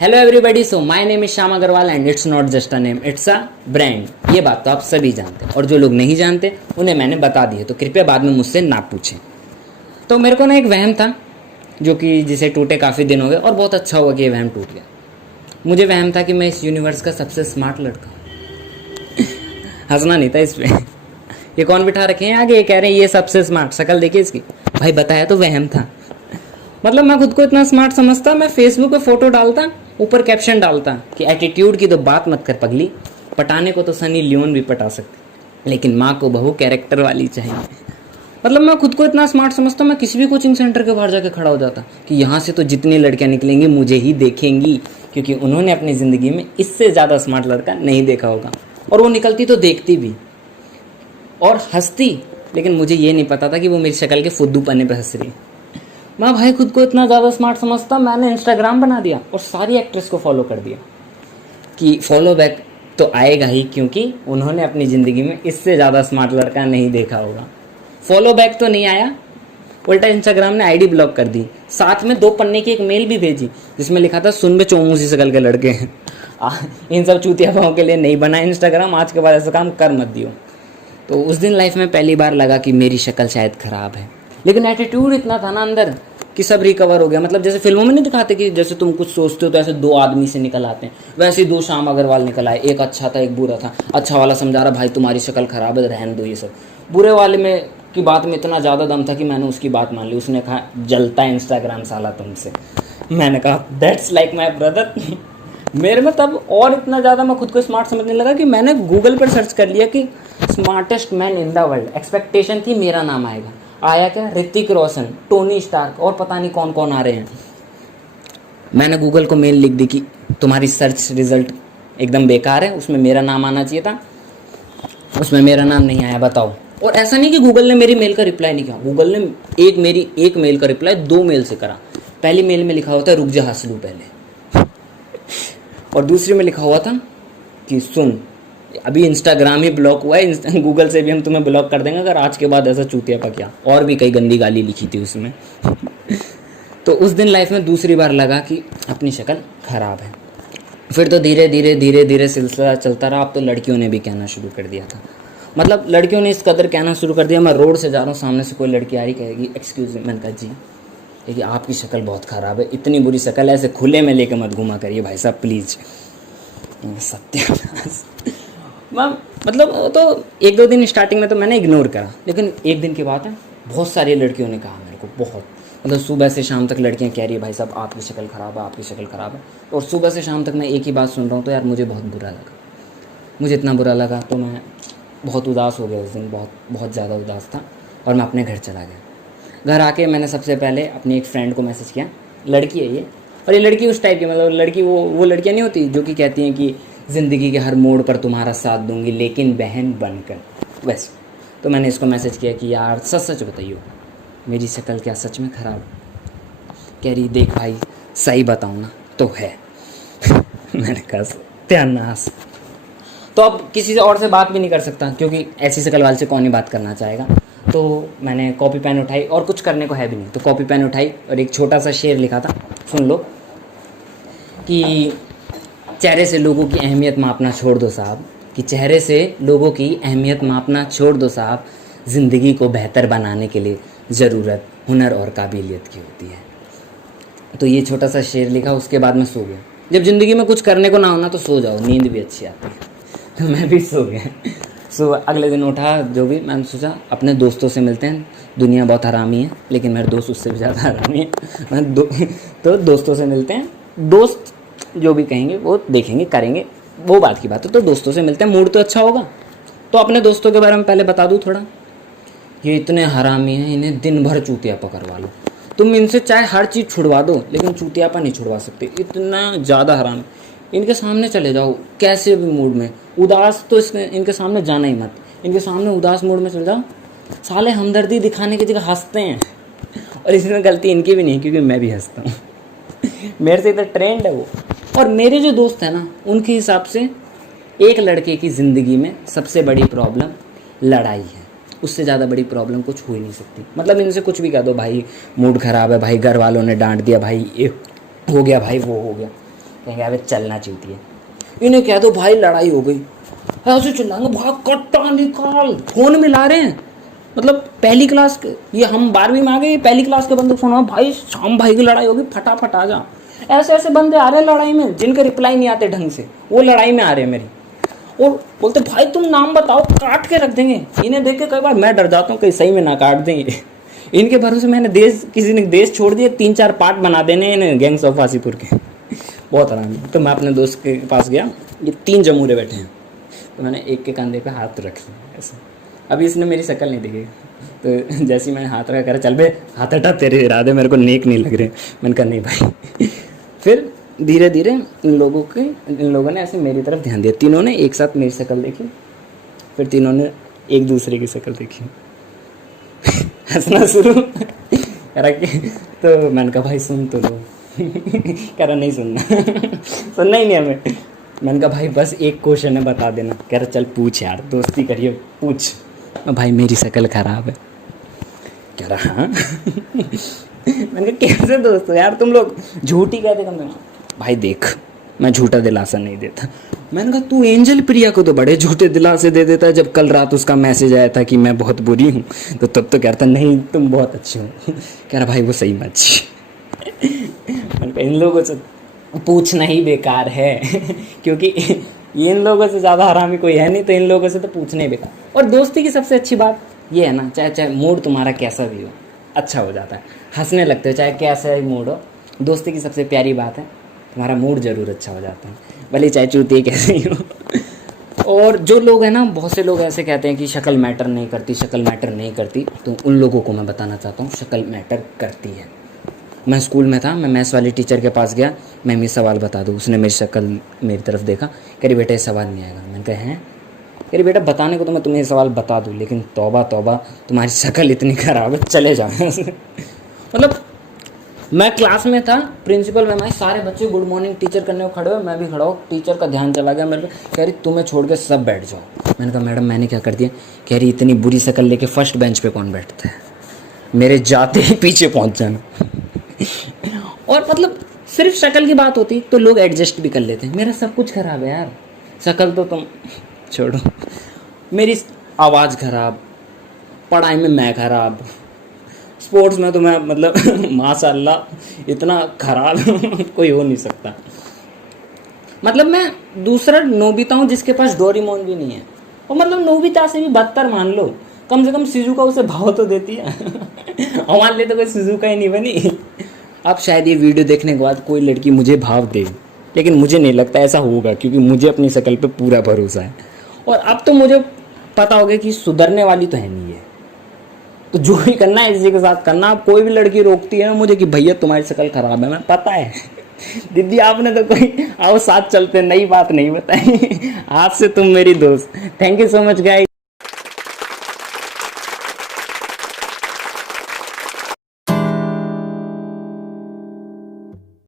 Hello everybody, so my name is Shyam Agarwal and it's not just a name, it's a brand. ये बात तो आप सभी जानते हैं और जो लोग नहीं जानते उन्हें मैंने बता दी है, तो कृपया बाद में मुझसे ना पूछें। तो मेरे को ना एक वहम था जो कि जिसे टूटे काफ़ी दिन हो गए और बहुत अच्छा हुआ कि ये वहम टूट गया। मुझे वहम था कि मैं इस यूनिवर्स का सबसे स्मार्ट लड़का हूँ। हंसना नहीं था इस पे। ये कौन बिठा रखे हैं आगे, ये कह रहे हैं ये सबसे स्मार्ट। शक्ल देखिए इसकी। भाई बताया तो वहम था। मतलब मैं खुद को इतना स्मार्ट समझता, मैं फेसबुक पे फोटो डालता, ऊपर कैप्शन डालता कि एटीट्यूड की तो बात मत कर पगली, पटाने को तो सनी लियोन भी पटा सकती, लेकिन माँ को बहू कैरेक्टर वाली चाहिए। मतलब मैं खुद को इतना स्मार्ट समझता, मैं किसी भी कोचिंग सेंटर के बाहर जाके खड़ा हो जाता कि यहाँ से तो जितनी लड़कियाँ निकलेंगी मुझे ही देखेंगी, क्योंकि उन्होंने अपनी ज़िंदगी में इससे ज़्यादा स्मार्ट लड़का नहीं देखा होगा। और वो निकलती तो देखती भी और हंसती, लेकिन मुझे ये नहीं पता था कि वो मेरी शक्ल के फुद्दू पन्ने पे हंस रही है। मैं भाई खुद को इतना ज़्यादा स्मार्ट समझता, मैंने इंस्टाग्राम बना दिया और सारी एक्ट्रेस को फॉलो कर दिया कि फॉलो बैक तो आएगा ही, क्योंकि उन्होंने अपनी ज़िंदगी में इससे ज़्यादा स्मार्ट लड़का नहीं देखा होगा। फॉलो बैक तो नहीं आया, उल्टा इंस्टाग्राम ने आईडी ब्लॉक कर दी। साथ में 2 पन्ने की एक मेल भी भेजी जिसमें लिखा था सुन बे चोमूसी शकल के लड़के हैं। इन सब चूतिया भावों के लिए नहीं बना इंस्टाग्राम, आज के बाद ऐसा काम कर मत दियो। तो उस दिन लाइफ में पहली बार लगा कि मेरी शक्ल शायद ख़राब है, लेकिन एटीट्यूड इतना था ना अंदर कि सब रिकवर हो गया। मतलब जैसे फिल्मों में नहीं दिखाते कि जैसे तुम कुछ सोचते हो तो ऐसे 2 आदमी से निकल आते हैं, वैसे ही 2 श्याम अग्रवाल निकल आए। एक अच्छा था, एक बुरा था। अच्छा वाला समझा रहा भाई तुम्हारी शक्ल ख़राब है, रहने दो ये सब। बुरे वाले में की बात में इतना ज़्यादा दम था कि मैंने उसकी बात मान ली। उसने कहा जलता है इंस्टाग्राम साला तुमसे। मैंने कहा दैट्स लाइक माई ब्रदर। मेरे में तब और इतना ज़्यादा मैं खुद को स्मार्ट समझने लगा कि मैंने गूगल पर सर्च कर लिया कि smartest man in the world. Expectation थी मेरा नाम आएगा। आया क्या? ऋतिक रोशन, टोनी स्टार्क और पता नहीं कौन कौन आ रहे हैं। मैंने गूगल को मेल लिख दी कि तुम्हारी सर्च रिजल्ट एकदम बेकार है, उसमें मेरा नाम आना चाहिए था, उसमें मेरा नाम नहीं आया, बताओ। और ऐसा नहीं कि गूगल ने मेरी मेल का रिप्लाई नहीं किया, गूगल ने मेरी एक मेल का रिप्लाई 2 मेल से करा। पहली मेल में लिखा हुआ था रुक जा हंस लूँ पहले, और दूसरी में लिखा हुआ था कि सुन अभी इंस्टाग्राम ही ब्लॉक हुआ है, गूगल से भी हम तुम्हें ब्लॉक कर देंगे अगर आज के बाद ऐसा चूतिया पकिया। और भी कई गंदी गाली लिखी थी उसमें। तो उस दिन लाइफ में दूसरी बार लगा कि अपनी शक्ल ख़राब है। फिर तो धीरे धीरे धीरे धीरे सिलसिला चलता रहा। अब तो लड़कियों ने भी कहना शुरू कर दिया था। मतलब लड़कियों ने इस कदर कहना शुरू कर दिया, मैं रोड से जा रहा हूँ, सामने से कोई लड़की आ रही, कहेगी एक्सक्यूज़ मी। मैंने कहा जी, कि आपकी शक्ल बहुत ख़राब है, इतनी बुरी शक्ल है, ऐसे खुले में लेके मत घुमा करिए भाई साहब प्लीज़। सत्यानाश। मतलब तो 1-2 दिन स्टार्टिंग में तो मैंने इग्नोर करा, लेकिन एक दिन की बात है, बहुत सारी लड़कियों ने कहा मेरे को, बहुत मतलब सुबह से शाम तक लड़कियां कह रही है भाई साहब आपकी शक्ल ख़राब है, आपकी शक्ल ख़राब है। और सुबह से शाम तक मैं एक ही बात सुन रहा हूँ, तो यार मुझे बहुत बुरा लगा। मुझे इतना बुरा लगा तो मैं बहुत उदास हो गया उस दिन, बहुत ज़्यादा उदास था और मैं अपने घर चला गया। घर आके मैंने सबसे पहले अपनी एक फ्रेंड को मैसेज किया, लड़की है ये, और ये लड़की उस टाइप की, मतलब लड़की वो लड़कियाँ नहीं होती जो कि कहती हैं कि ज़िंदगी के हर मोड़ पर तुम्हारा साथ दूंगी लेकिन बहन बनकर, वैसे। तो मैंने इसको मैसेज किया कि यार सच सच बताइयो मेरी शक्ल क्या सच में ख़राब? कह रही देख भाई सही बताऊँ ना तो है। मैंने कहा सत्यानाश। तो अब किसी से और से बात भी नहीं कर सकता, क्योंकि ऐसी शक्ल वाले से कौन ही बात करना चाहेगा। तो मैंने कॉपी पेन उठाई, और कुछ करने को है भी नहीं, तो कॉपी पेन उठाई और एक छोटा सा शेर लिखा था, सुन लो, कि चेहरे से लोगों की अहमियत मापना छोड़ दो साहब, कि चेहरे से लोगों की अहमियत मापना छोड़ दो साहब, ज़िंदगी को बेहतर बनाने के लिए ज़रूरत हुनर और काबिलियत की होती है। तो ये छोटा सा शेर लिखा, उसके बाद मैं सो गया। जब ज़िंदगी में कुछ करने को ना होना तो सो जाओ, नींद भी अच्छी आती है। तो मैं भी सो गया। सो अगले दिन उठा, जो भी मैंने सोचा अपने दोस्तों से मिलते हैं, दुनिया बहुत हरामी है लेकिन मेरे दोस्त उससे भी ज़्यादा हरामी है। तो दोस्तों से मिलते हैं, दोस्त जो भी कहेंगे वो देखेंगे करेंगे, वो बात की बात है। तो दोस्तों से मिलते हैं, मूड तो अच्छा होगा। तो अपने दोस्तों के बारे में पहले बता दूँ थोड़ा, ये इतने हरामी हैं, इन्हें दिन भर चूतियापा करवा लो। तुम इनसे चाहे हर चीज़ छुड़वा दो लेकिन चूतियापा नहीं छुड़वा सकते, इतना ज़्यादा हरामी। इनके सामने चले जाओ कैसे भी मूड में, उदास तो इनके सामने जाना ही मत। इनके सामने उदास मूड में चले जाओ, साले हमदर्दी दिखाने की जगह हंसते हैं। और इसमें गलती इनकी भी नहीं, क्योंकि मैं भी हंसता हूँ। मेरे से इधर ट्रेंड है वो। और मेरे जो दोस्त हैं ना, उनके हिसाब से एक लड़के की ज़िंदगी में सबसे बड़ी प्रॉब्लम लड़ाई है, उससे ज़्यादा बड़ी प्रॉब्लम कुछ हो ही नहीं सकती। मतलब इनसे कुछ भी कह दो, भाई मूड ख़राब है, भाई घर वालों ने डांट दिया, भाई ये हो गया, भाई वो हो गया, कहेंगे अबे चलना चूतिए। इन्हें कह दो भाई लड़ाई हो गई, ऐसे चिल्लाएंगे भाई कट्टा निकाल, फोन मिला रहे हैं। मतलब पहली क्लास के, ये हम 12वीं में आ गए, पहली क्लास के बंदे फोन, भाई शाम भाई की लड़ाई होगी, फटाफट आ जा। ऐसे ऐसे बंदे आ रहे हैं लड़ाई में जिनके रिप्लाई नहीं आते ढंग से, वो लड़ाई में आ रहे हैं मेरी, और बोलते भाई तुम नाम बताओ, काट के रख देंगे। इन्हें देख के कई बार मैं डर जाता हूँ कहीं सही में ना काट देंगे। इनके भरोसे मैंने किसी ने देश छोड़ दिए, 3-4 पार्ट बना देने इन्हें गैंग्स ऑफ वासीपुर के। बहुत आराम है। तो मैं अपने दोस्त के पास गया, ये 3 जमूरे बैठे हैं, तो मैंने एक के कंधे पे हाथ रख लिया ऐसे। अभी इसने मेरी शक्ल नहीं देखी, तो जैसे ही मैंने हाथ रखा, कह चल बे हाथ हटा, तेरे इरादे मेरे को नेक नहीं लग रहे। मैंने कहा नहीं भाई। फिर धीरे धीरे इन लोगों ने ऐसे मेरी तरफ ध्यान दिया। तीनों ने एक साथ मेरी शक्ल देखी, फिर तीनों ने एक दूसरे की शक्ल देखी, हंसना शुरू करा कि, तो मैंने कहा भाई सुन तो लो। कह रहा नहीं सुनना। सुनना ही नहीं हमें। मैंने कहा भाई बस एक क्वेश्चन है बता देना। कह रहा चल पूछ यार, दोस्ती करिए पूछ। भाई मेरी शक्ल खराब है। कह रहा हाँ। मैंने कहा कैसे दोस्त हो यार तुम लोग, झूठी कहते कम से कम। भाई देख मैं झूठा दिलासा नहीं देता। मैंने कहा तू एंजल प्रिया को तो बड़े झूठे दिलासे दे देता है। जब कल रात उसका मैसेज आया था कि मैं बहुत बुरी हूँ, तो तब तो कहता नहीं तुम बहुत अच्छी हो। कह रहा भाई वो सही में अच्छी। मैंने कहा इन लोगों से पूछना ही बेकार है। क्योंकि इन लोगों से ज़्यादा हरामी कोई है नहीं, तो इन लोगों से तो पूछना ही बेकार। और दोस्ती की सबसे अच्छी बात ये है ना, चाहे मूड तुम्हारा कैसा भी हो, अच्छा हो जाता है, हंसने लगते हो, चाहे कैसा ही मूड हो। दोस्ती की सबसे प्यारी बात है तुम्हारा मूड ज़रूर अच्छा हो जाता है, भले चाहे चूतिए कैसे ही हो। और जो लोग हैं ना, बहुत से लोग ऐसे कहते हैं कि शक्ल मैटर नहीं करती, शक्ल मैटर नहीं करती, तो उन लोगों को मैं बताना चाहता हूँ शक्ल मैटर करती है। मैं स्कूल में था, मैं मैथ्स वाली टीचर के पास गया, मैम ये सवाल बता दो। उसने मेरी शक्ल मेरी तरफ देखा, कह रही बेटा ये सवाल नहीं आएगा। मैंने कहा हैं? कह रही बेटा बताने को तो मैं तुम्हें ये सवाल बता दूँ, लेकिन तौबा तौबा तुम्हारी शक्ल इतनी ख़राब है, चले जाओ। मतलब मैं क्लास में था, प्रिंसिपल मैम आई, सारे बच्चे गुड मॉर्निंग टीचर करने को खड़े हुए, मैं भी खड़ा हूँ। टीचर का ध्यान चला गया मेरे पे, कह रही तुम्हें छोड़ के सब बैठ जाओ। मैंने कहा मैडम मैंने क्या कर दिया? कह रही इतनी बुरी शक्ल लेके फर्स्ट बेंच पे कौन बैठता है, मेरे जाते ही पीछे पहुँच जाना। और मतलब सिर्फ शक्ल की बात होती तो लोग एडजस्ट भी कर लेते हैं। मेरा सब कुछ ख़राब है यार, शक्ल तो तुम छोड़ो, मेरी आवाज़ ख़राब, पढ़ाई में मैं ख़राब, स्पोर्ट्स में तो मैं मतलब माशाल्लाह इतना ख़राब कोई हो नहीं सकता। मतलब मैं दूसरा नोबिता हूँ जिसके पास डोरेमोन भी नहीं है। और मतलब नोबिता से भी बदतर मान लो, कम से कम शिजुका उसे भाव तो देती है। हमारे लिए तो कोई शिजुका ही नहीं बनी। अब शायद ये वीडियो देखने के बाद कोई लड़की मुझे भाव दे, लेकिन मुझे नहीं लगता ऐसा होगा, क्योंकि मुझे अपनी शक्ल पे पूरा भरोसा है। और अब तो मुझे पता हो गया कि सुधरने वाली तो है नहीं है, तो जो भी करना है इसी के साथ करना। अब कोई भी लड़की रोकती है मुझे कि भैया तुम्हारी शक्ल खराब है, मैं पता है दीदी आपने तो कोई आओ साथ चलते नई बात नहीं बताई। आज से तुम मेरी दोस्त। Thank you so much guys.